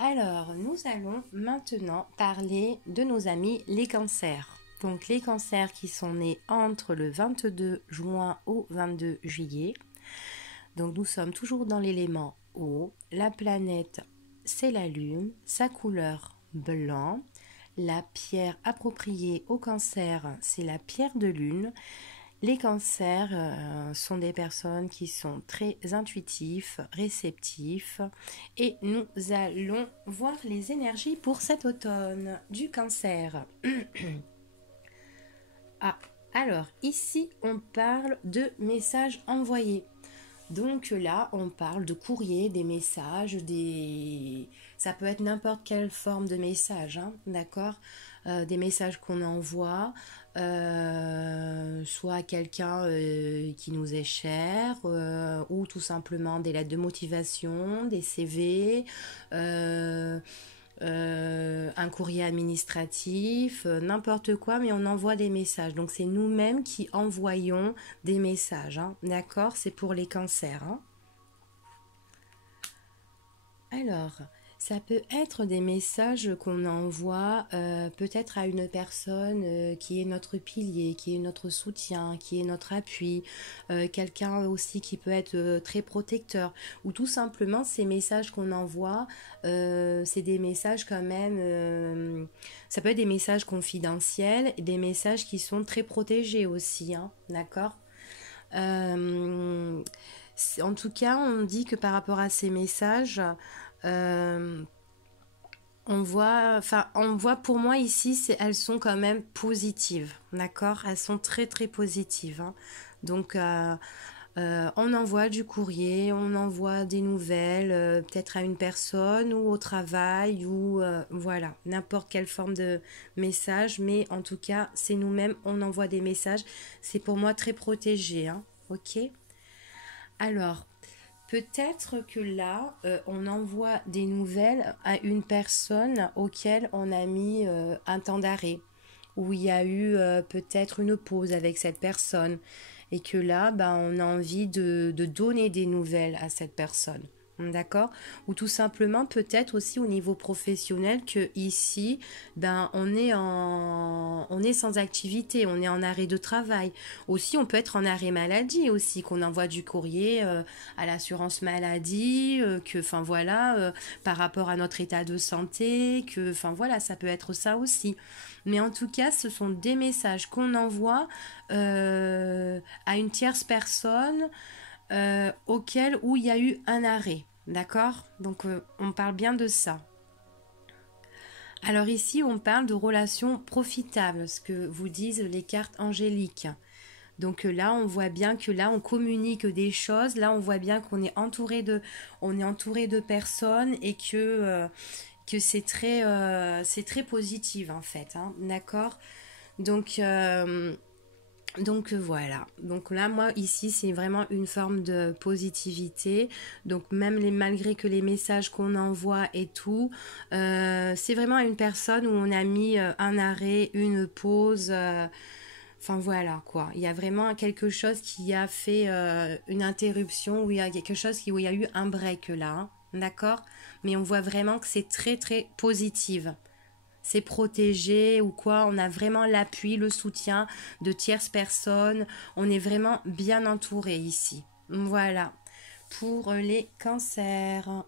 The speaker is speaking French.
Alors, nous allons maintenant parler de nos amis les cancers. Donc, les cancers qui sont nés entre le 22 juin au 22 juillet. Donc, nous sommes toujours dans l'élément eau. La planète, c'est la lune. Sa couleur, blanc. La pierre appropriée au cancer, c'est la pierre de lune. Les cancers sont des personnes qui sont très intuitifs, réceptifs et nous allons voir les énergies pour cet automne du cancer. Alors ici on parle de messages envoyés. Donc là, on parle de courrier, des messages, ça peut être n'importe quelle forme de message, hein, d'accord, des messages qu'on envoie, soit à quelqu'un qui nous est cher, ou tout simplement des lettres de motivation, des CV, un courrier administratif, n'importe quoi, mais on envoie des messages. Donc c'est nous-mêmes qui envoyons des messages, hein, d'accord? C'est pour les cancers, hein. Alors, ça peut être des messages qu'on envoie peut-être à une personne qui est notre pilier, qui est notre soutien, qui est notre appui, quelqu'un aussi qui peut être très protecteur, ou tout simplement ces messages qu'on envoie, c'est des messages quand même, ça peut être des messages confidentiels, des messages qui sont très protégés aussi, hein, d'accord? Euh, En tout cas, on dit que par rapport à ces messages, euh, on voit pour moi ici, elles sont quand même positives, d'accord? Elles sont très très positives, hein. Donc, on envoie du courrier, on envoie des nouvelles, peut-être à une personne ou au travail ou voilà, n'importe quelle forme de message, mais en tout cas, c'est nous-mêmes, on envoie des messages. C'est pour moi très protégé, hein, ok? Alors, peut-être que là, on envoie des nouvelles à une personne auquel on a mis un temps d'arrêt, où il y a eu peut-être une pause avec cette personne, et que là, ben, on a envie de donner des nouvelles à cette personne. D'accord? Ou tout simplement peut-être aussi au niveau professionnel que ici, ben on est sans activité, on est en arrêt de travail. Aussi, on peut être en arrêt maladie aussi, qu'on envoie du courrier à l'assurance maladie, que enfin voilà, par rapport à notre état de santé, que enfin voilà, ça peut être ça aussi. Mais en tout cas, ce sont des messages qu'on envoie à une tierce personne auquel où il y a eu un arrêt. D'accord? Donc on parle bien de ça. Alors ici, on parle de relations profitables, ce que vous disent les cartes angéliques. Donc là, on voit bien que là, on communique des choses. Là, on voit bien qu'on est on est entouré de personnes et que c'est très positif en fait, hein, d'accord? Donc, voilà. Donc là, moi ici, c'est vraiment une forme de positivité. Donc même malgré que les messages qu'on envoie et tout, c'est vraiment une personne où on a mis un arrêt, une pause. Enfin voilà quoi. Il y a vraiment quelque chose qui a fait une interruption, où il y a quelque chose où il y a eu un break là, hein. D'accord? Mais on voit vraiment que c'est très très positif, c'est protégé ou quoi, on a vraiment l'appui, le soutien de tierces personnes, on est vraiment bien entouré ici. Voilà, pour les cancers.